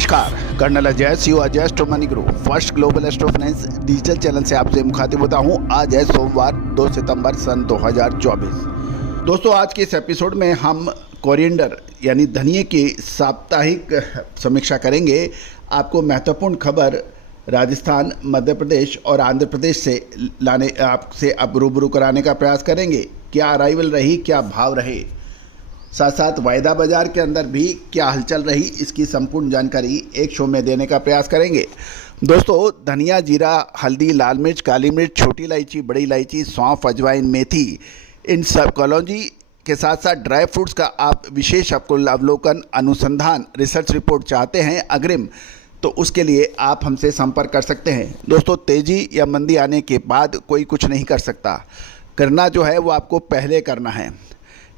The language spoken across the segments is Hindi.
नमस्कार, colonel Ajay C Ajay astro money group first global astro finance digital channel से आपसे मुखातिब होता हूं। आज है सोमवार 2 सितंबर सन 2024। दोस्तों, आज के इस एपिसोड में हम कोरिएंडर यानी धनिये की साप्ताहिक समीक्षा करेंगे। आपको महत्वपूर्ण खबर राजस्थान, मध्य प्रदेश और आंध्र प्रदेश से लाने आपसे अब रूबरू कराने का प्रयास करेंगे। क्या अराइवल रही, क्या भाव रहे, साथ साथ वायदा बाजार के अंदर भी क्या हलचल रही, इसकी संपूर्ण जानकारी एक शो में देने का प्रयास करेंगे। दोस्तों, धनिया, जीरा, हल्दी, लाल मिर्च, काली मिर्च, छोटी इलायची, बड़ी इलायची, सौंफ, अजवाइन, मेथी, इन सब कलौंजी के साथ साथ ड्राई फ्रूट्स का आप विशेष आपको अवलोकन, अनुसंधान, रिसर्च रिपोर्ट चाहते हैं अग्रिम, तो उसके लिए आप हमसे संपर्क कर सकते हैं। दोस्तों, तेज़ी या मंदी आने के बाद कोई कुछ नहीं कर सकता। करना जो है वो आपको पहले करना है।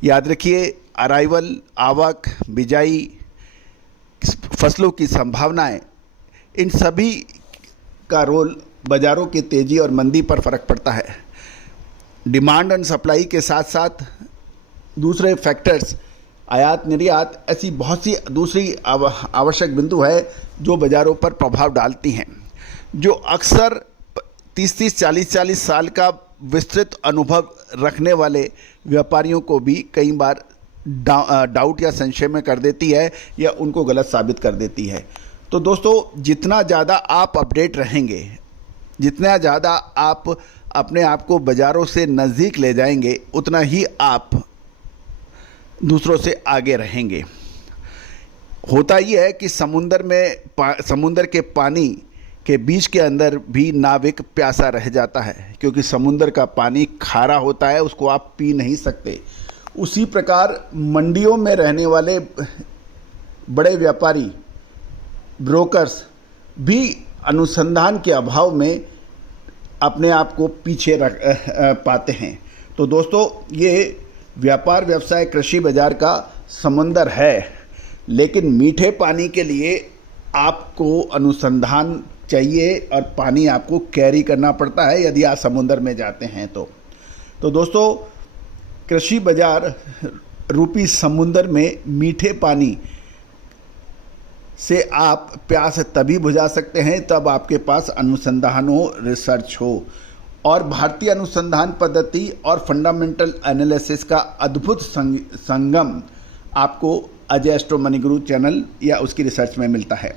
याद रखिए, अराइवल, आवक, बिजाई, फसलों की संभावनाएं, इन सभी का रोल बाज़ारों की तेज़ी और मंदी पर फ़र्क पड़ता है। डिमांड एंड सप्लाई के साथ साथ दूसरे फैक्टर्स, आयात निर्यात, ऐसी बहुत सी दूसरी आवश्यक बिंदु है जो बाज़ारों पर प्रभाव डालती हैं, जो अक्सर 30-30, 40-40 साल का विस्तृत अनुभव रखने वाले व्यापारियों को भी कई बार डाउट या संशय में कर देती है या उनको गलत साबित कर देती है। तो दोस्तों, जितना ज़्यादा आप अपडेट रहेंगे, जितना ज़्यादा आप अपने आप को बाज़ारों से नज़दीक ले जाएंगे, उतना ही आप दूसरों से आगे रहेंगे। होता ही है कि समुंदर के पानी के बीच के अंदर भी नाविक प्यासा रह जाता है, क्योंकि समुंदर का पानी खारा होता है, उसको आप पी नहीं सकते। उसी प्रकार मंडियों में रहने वाले बड़े व्यापारी, ब्रोकर्स भी अनुसंधान के अभाव में अपने आप को पीछे रख पाते हैं। तो दोस्तों, ये व्यापार व्यवसाय कृषि बाजार का समंदर है, लेकिन मीठे पानी के लिए आपको अनुसंधान चाहिए और पानी आपको कैरी करना पड़ता है यदि आप समुद्र में जाते हैं तो दोस्तों, कृषि बाजार रूपी समुद्र में मीठे पानी से आप प्यास तभी बुझा सकते हैं तब आपके पास अनुसंधान हो, रिसर्च हो। और भारतीय अनुसंधान पद्धति और फंडामेंटल एनालिसिस का अद्भुत संगम आपको अजय एस्ट्रो मनी गुरु चैनल या उसकी रिसर्च में मिलता है।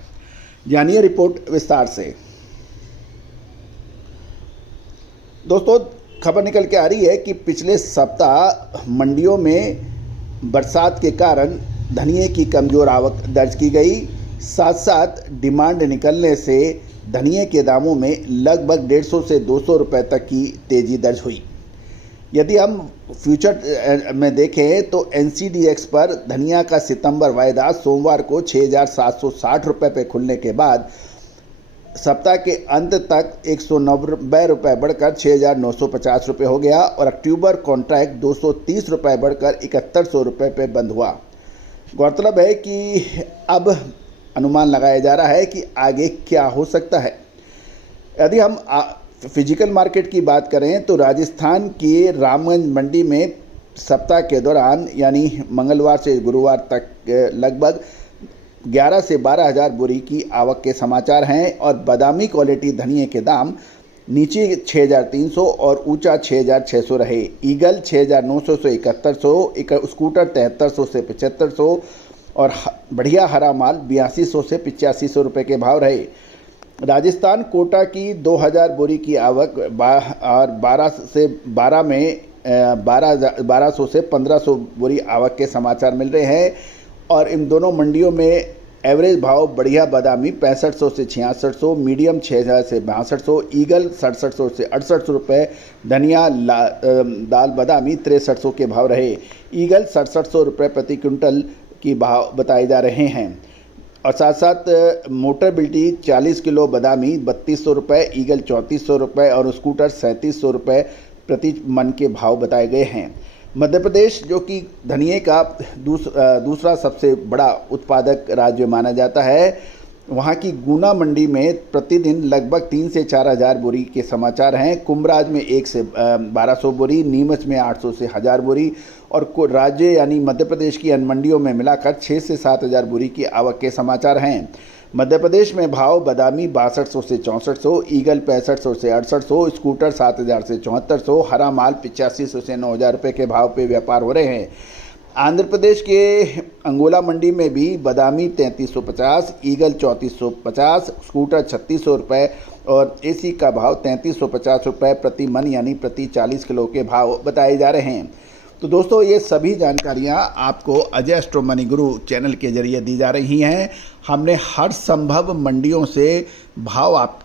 जानिए रिपोर्ट विस्तार से। दोस्तों, खबर निकल के आ रही है कि पिछले सप्ताह मंडियों में बरसात के कारण धनिये की कमज़ोर आवक दर्ज की गई। साथ साथ डिमांड निकलने से धनिये के दामों में लगभग 150 से 200 रुपये तक की तेज़ी दर्ज हुई। यदि हम फ्यूचर में देखें तो NCDX पर धनिया का सितंबर वायदा सोमवार को 6,760 रुपये पे खुलने के बाद सप्ताह के अंत तक 190 रुपये बढ़कर 6,950 रुपये हो गया और अक्टूबर कॉन्ट्रैक्ट 230 रुपये बढ़कर 7100 रुपये पे बंद हुआ। गौरतलब है कि अब अनुमान लगाया जा रहा है कि आगे क्या हो सकता है। यदि हम फिजिकल मार्केट की बात करें तो राजस्थान की रामगंज मंडी में सप्ताह के दौरान यानी मंगलवार से गुरुवार तक लगभग 11 से 12 हज़ार बोरी की आवक के समाचार हैं और बादामी क्वालिटी धनिये के दाम नीचे 6,300 और ऊंचा 6,600 रहे। ईगल 6,900 से 7,100, स्कूटर 7,300 से 7,500 और बढ़िया हरा माल 8,200 से 8,500 रुपये के भाव रहे। राजस्थान कोटा की 2,000 बोरी की आवक और 1200 से 1,500 बोरी आवक के समाचार मिल रहे हैं और इन दोनों मंडियों में एवरेज भाव बढ़िया बादामी 6500 से 6600, मीडियम 6,000 से 6200, ईगल 6700 से 6800 रुपये, धनिया दाल बादामी 6300 के भाव रहे। ईगल 6700 रुपये प्रति क्विंटल की भाव बताए जा रहे हैं और साथ साथ मोटर बिल्टी 40 किलो बादामी 3200 रुपये, ईगल 3400 रुपये और स्कूटर 3700 रुपये प्रति मन के भाव बताए गए हैं। मध्य प्रदेश, जो कि धनिये का दूसरा सबसे बड़ा उत्पादक राज्य माना जाता है, वहाँ की गुना मंडी में प्रतिदिन लगभग 3 से 4 हज़ार बोरी के समाचार हैं। कुंभराज में 1 से 1200 बोरी, नीमच में 800 से 1000 बोरी और राज्य यानी मध्य प्रदेश की अन्य मंडियों में मिलाकर 6 से 7 हज़ार बोरी की आवक के समाचार हैं। मध्य प्रदेश में भाव बादामी 6200 से 6400, ईगल 6500 से 6800, स्कूटर 7000 से 7400, हरा माल 8500 से 9000 रुपये के भाव पे व्यापार हो रहे हैं। आंध्र प्रदेश के अंगोला मंडी में भी बादामी 3350, ईगल 3450, स्कूटर 3600 रुपये और एसी का भाव 3350 रुपये प्रति मन यानी प्रति 40 किलो के भाव बताए जा रहे हैं। तो दोस्तों, ये सभी जानकारियां आपको अजय एस्ट्रो मनी गुरु चैनल के जरिए दी जा रही हैं। हमने हर संभव मंडियों से भाव आप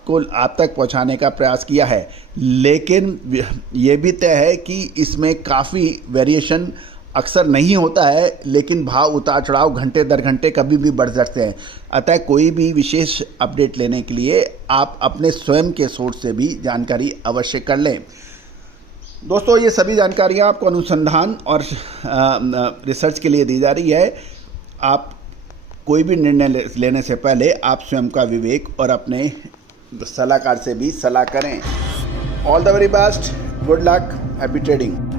तक पहुंचाने का प्रयास किया है, लेकिन ये भी तय है कि इसमें काफ़ी वेरिएशन अक्सर नहीं होता है, लेकिन भाव उतार चढ़ाव घंटे दर घंटे कभी भी बढ़ सकते हैं। अतः कोई भी विशेष अपडेट लेने के लिए आप अपने स्वयं के सोर्स से भी जानकारी अवश्य कर लें। दोस्तों, ये सभी जानकारियाँ आपको अनुसंधान और रिसर्च के लिए दी जा रही है। आप कोई भी निर्णय लेने से पहले आप स्वयं का विवेक और अपने सलाहकार से भी सलाह करें। All the very best, good luck, happy trading.